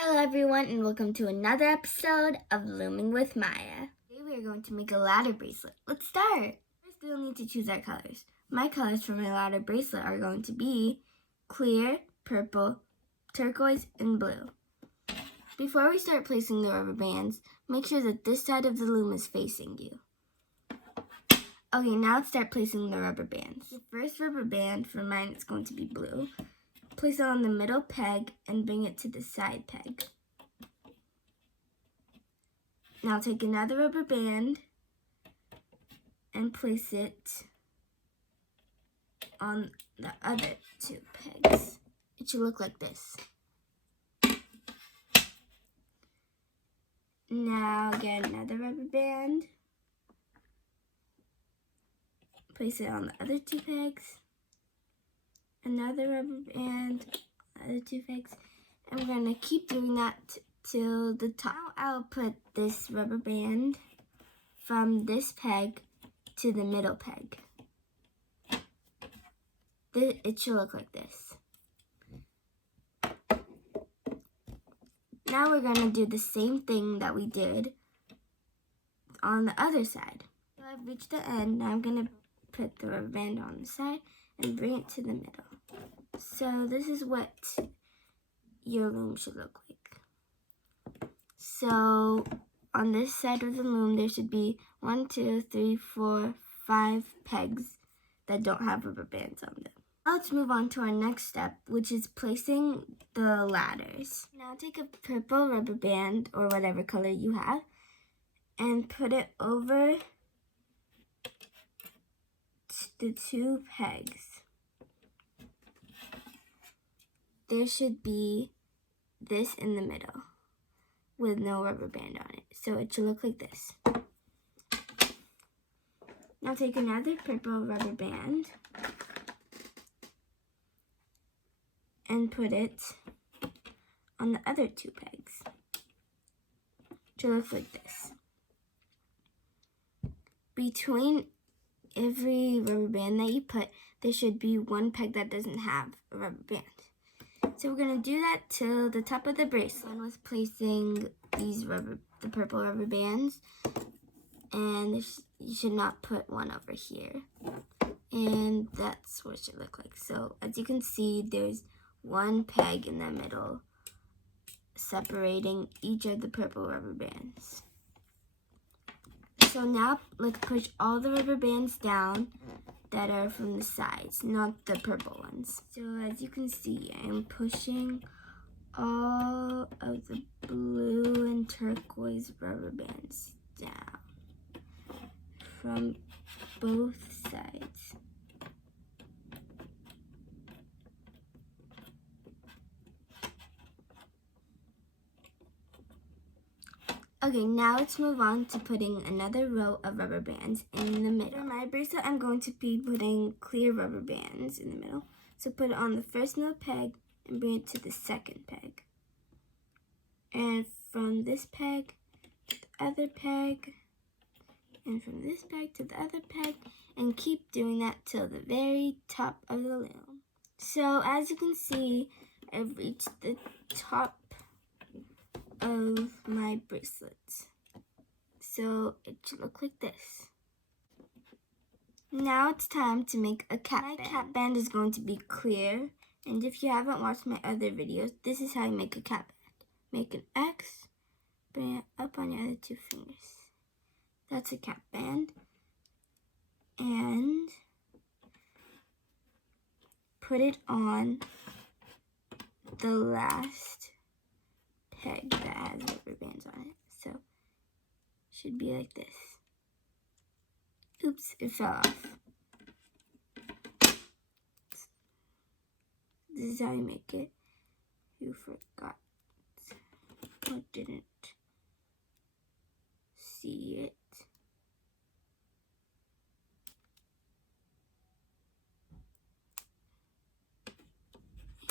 Hello everyone and welcome to another episode of Looming with Maya. Today we are going to make a ladder bracelet. Let's start! First we'll need to choose our colors. My colors for my ladder bracelet are going to be clear, purple, turquoise, and blue. Before we start placing the rubber bands, make sure that this side of the loom is facing you. Okay, now let's start placing the rubber bands. The first rubber band for mine is going to be blue. Place it on the middle peg and bring it to the side peg. Now take another rubber band and place it on the other two pegs. It should look like this. Now get another rubber band. Place it on the other two pegs. Another rubber band, other two pegs, and we're going to keep doing that till the top. Now I'll put this rubber band from this peg to the middle peg. It should look like this. Now we're going to do the same thing that we did on the other side. So I've reached the end. Now I'm going to put the rubber band on the side and bring it to the middle. So this is what your loom should look like. So on this side of the loom, there should be 1, 2, 3, 4, 5 pegs that don't have rubber bands on them. Now let's move on to our next step, which is placing the ladders. Now take a purple rubber band or whatever color you have and put it over the two pegs. There should be this in the middle with no rubber band on it. So it should look like this. Now take another purple rubber band and put it on the other two pegs. It should look like this. Between every rubber band that you put, there should be one peg that doesn't have a rubber band. So we're going to do that till the top of the bracelet. One was placing the purple rubber bands, and you should not put one over here. And that's what it should look like. So as you can see, there's one peg in the middle separating each of the purple rubber bands. So now let's push all the rubber bands down that are from the sides, not the purple ones. So as you can see, I'm pushing all of the blue and turquoise rubber bands down from both sides. Okay, now let's move on to putting another row of rubber bands in the middle. For my bracelet, I'm going to be putting clear rubber bands in the middle. So put it on the first middle peg and bring it to the second peg. And from this peg to the other peg, and from this peg to the other peg, and keep doing that till the very top of the loom. So as you can see, I've reached the top of my bracelet. So it should look like this. Now it's time to make a cap band. My cap band is going to be clear, and if you haven't watched my other videos, this is how you make a cap band. Make an X, bring it up on your other two fingers. That's a cap band. And put it on the last peg that has rubber bands on it. So should be like this. Oops, it fell off. This is how you make it. You forgot or didn't see it.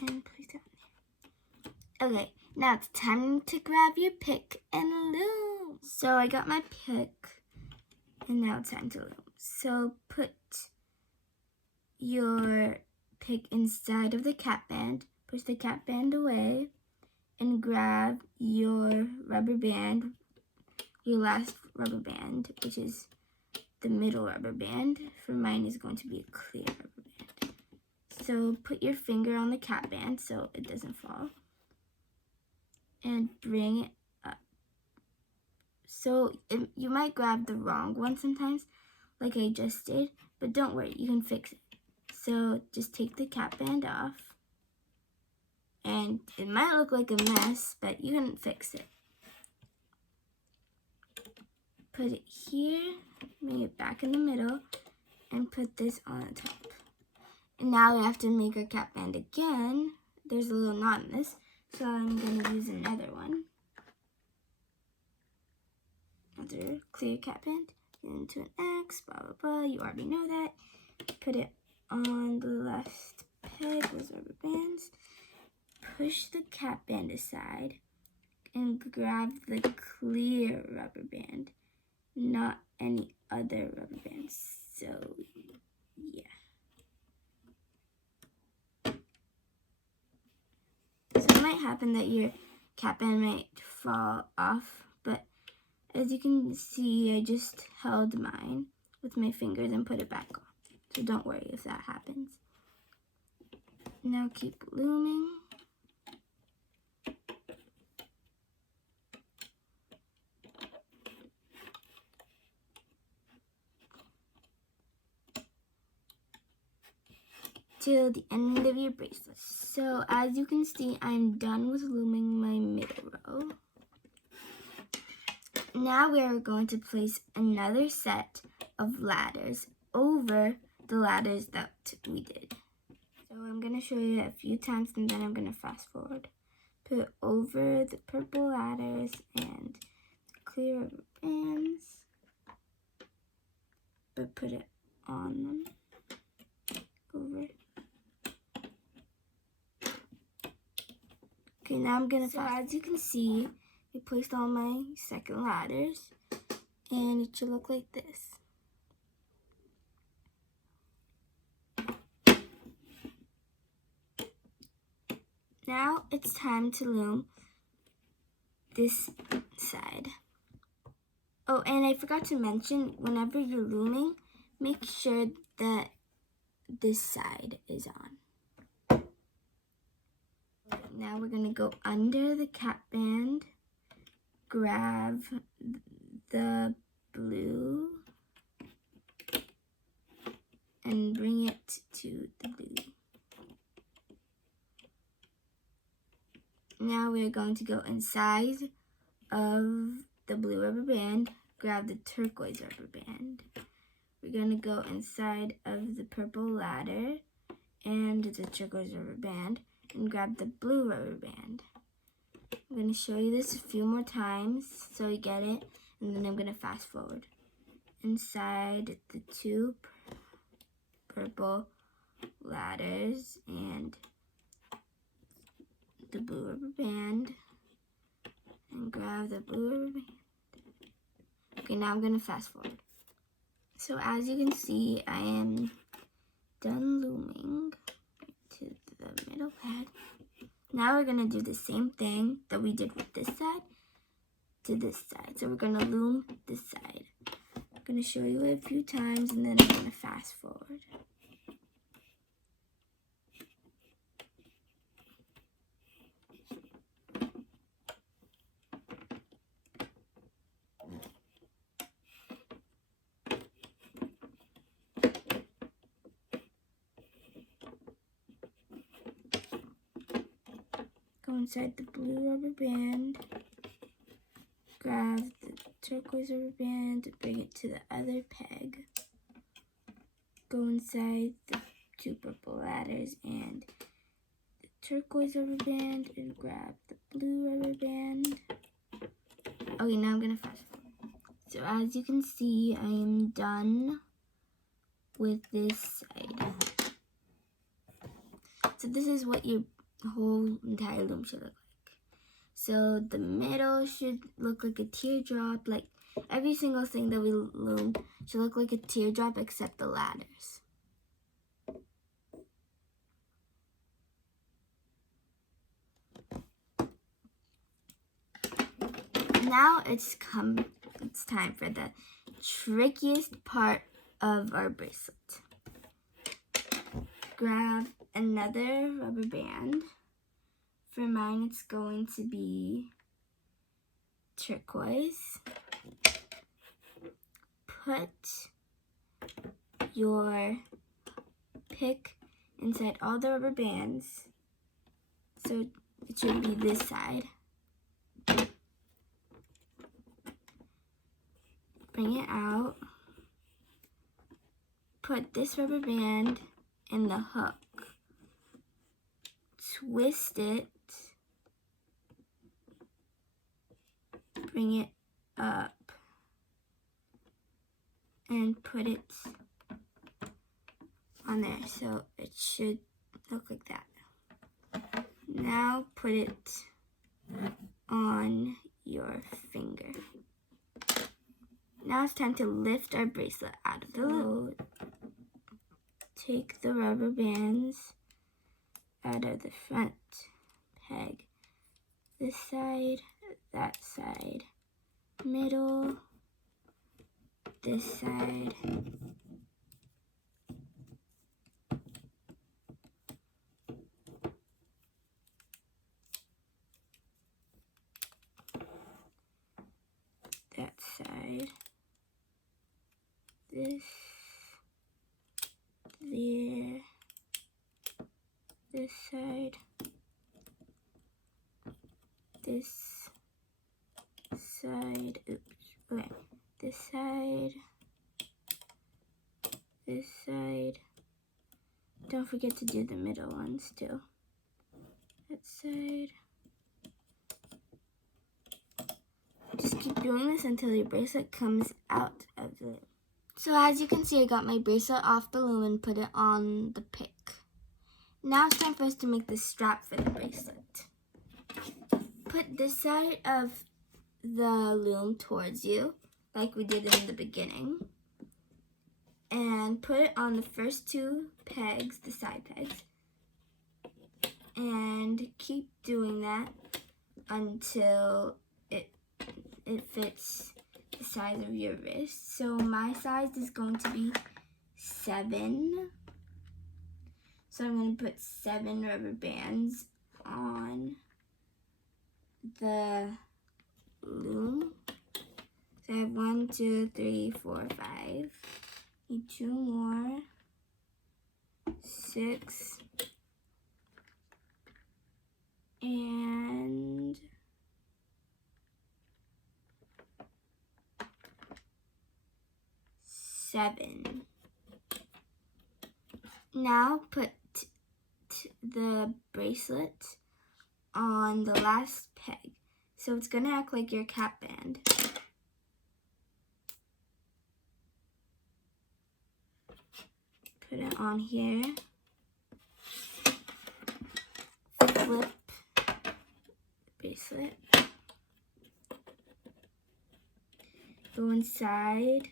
And place it on there. Okay, now it's time to grab your pick and loom. So I got my pick, and now it's time to loom. So put your pick inside of the cap band, push the cap band away, and grab your rubber band, your last rubber band, which is the middle rubber band. For mine is going to be a clear rubber band. So put your finger on the cap band so it doesn't fall and bring it up. So you might grab the wrong one sometimes, like I just did, but don't worry, you can fix it. So just take the cap band off, and it might look like a mess, but you can fix it. Put it here, bring it back in the middle, and put this on the top. And now we have to make our cap band again. There's a little knot in this, so I'm going to use another one. Another clear cap band, into an X, blah, blah, blah. You already know that. Put it on the last peg with rubber bands. Push the cap band aside and grab the clear rubber band, not any other rubber bands. So, yeah. So it might happen that your cap band might fall off, but as you can see, I just held mine with my fingers and put it back on. So don't worry if that happens. Now keep looming. Till the end of your bracelet. So as you can see, I'm done with looming my middle row. Now we are going to place another set of ladders over the ladders that we did. So I'm going to show you a few times and then I'm going to fast forward. Put over the purple ladders and clear rubber bands, but put it on them. Over. Okay, now I'm going to fast. So as you can see, I placed all my second ladders and it should look like this. Now it's time to loom this side. Oh, and I forgot to mention, whenever you're looming, make sure that this side is on. Now we're going to go under the cap band, grab the blue, and bring it to the blue. Now we're going to go inside of the blue rubber band, grab the turquoise rubber band. We're going to go inside of the purple ladder and the turquoise rubber band and grab the blue rubber band. I'm going to show you this a few more times so you get it, and then I'm going to fast forward. Inside the two purple ladders and the blue rubber band, and grab the blue rubber band. Okay, now I'm going to fast forward. So as you can see, I am done looming to the middle peg. Now we're going to do the same thing that we did with this side to this side. So we're going to loom this side. I'm going to show you it a few times and then I'm going to fast forward. Go inside the blue rubber band, grab the turquoise rubber band, bring it to the other peg. Go inside the two purple ladders and the turquoise rubber band and grab the blue rubber band. Okay, now I'm going to fast forward. So as you can see, I am done with this side. So this is what your whole entire loom should look like. So the middle should look like a teardrop. Like every single thing that we loom should look like a teardrop except the ladders. Now it's time for the trickiest part of our bracelet. Grab another rubber band. For mine, it's going to be turquoise. Put your pick inside all the rubber bands. So it should be this side. Bring it out. Put this rubber band in the hook. Twist it. Bring it up. And put it on there. So it should look like that. Now put it on your finger. Now it's time to lift our bracelet out of the loop. Take the rubber bands out of the front peg. This side, that side, middle, this side. That side. This, there, this side, this side, oops, okay, this side, this side. Don't forget to do the middle ones too. That side. Just keep doing this until your bracelet comes out of the loop. So as you can see, I got my bracelet off the loom and put it on the pick. Now it's time for us to make the strap for the bracelet. Put this side of the loom towards you, like we did in the beginning. And put it on the first two pegs, the side pegs. And keep doing that until it fits the size of your wrist. So my size is going to be 7. So I'm going to put 7 rubber bands on the loom. So I have 1, 2, 3, 4, 5. Need 2 more. 6. And 7. Now put the bracelet on the last peg. So it's gonna act like your cap band. Put it on here. Flip the bracelet. Go inside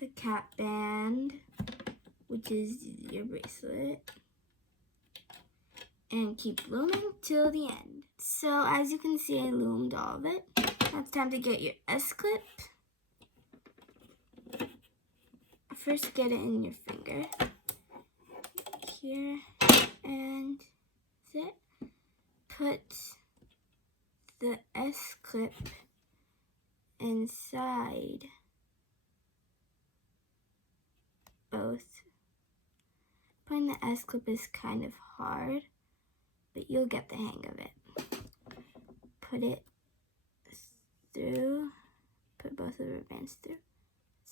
the cap band, which is your bracelet, and keep looming till the end. So as you can see, I loomed all of it. Now it's time to get your S-clip. First get it in your finger, here, and that's it. Put the S-clip inside both. Putting the S-clip is kind of hard, but you'll get the hang of it. Put it through, put both of the rubber bands through.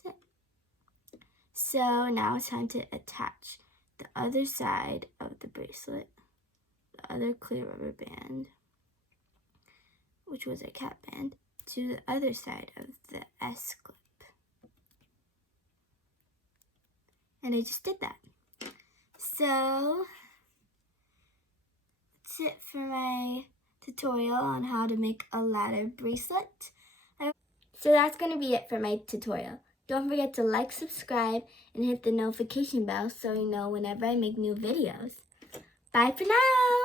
That's it. So now it's time to attach the other side of the bracelet, the other clear rubber band, which was a cap band, to the other side of the S-clip. And I just did that. So that's it for my tutorial on how to make a ladder bracelet. So that's going to be it for my tutorial. Don't forget to like, subscribe, and hit the notification bell so you know whenever I make new videos. Bye for now!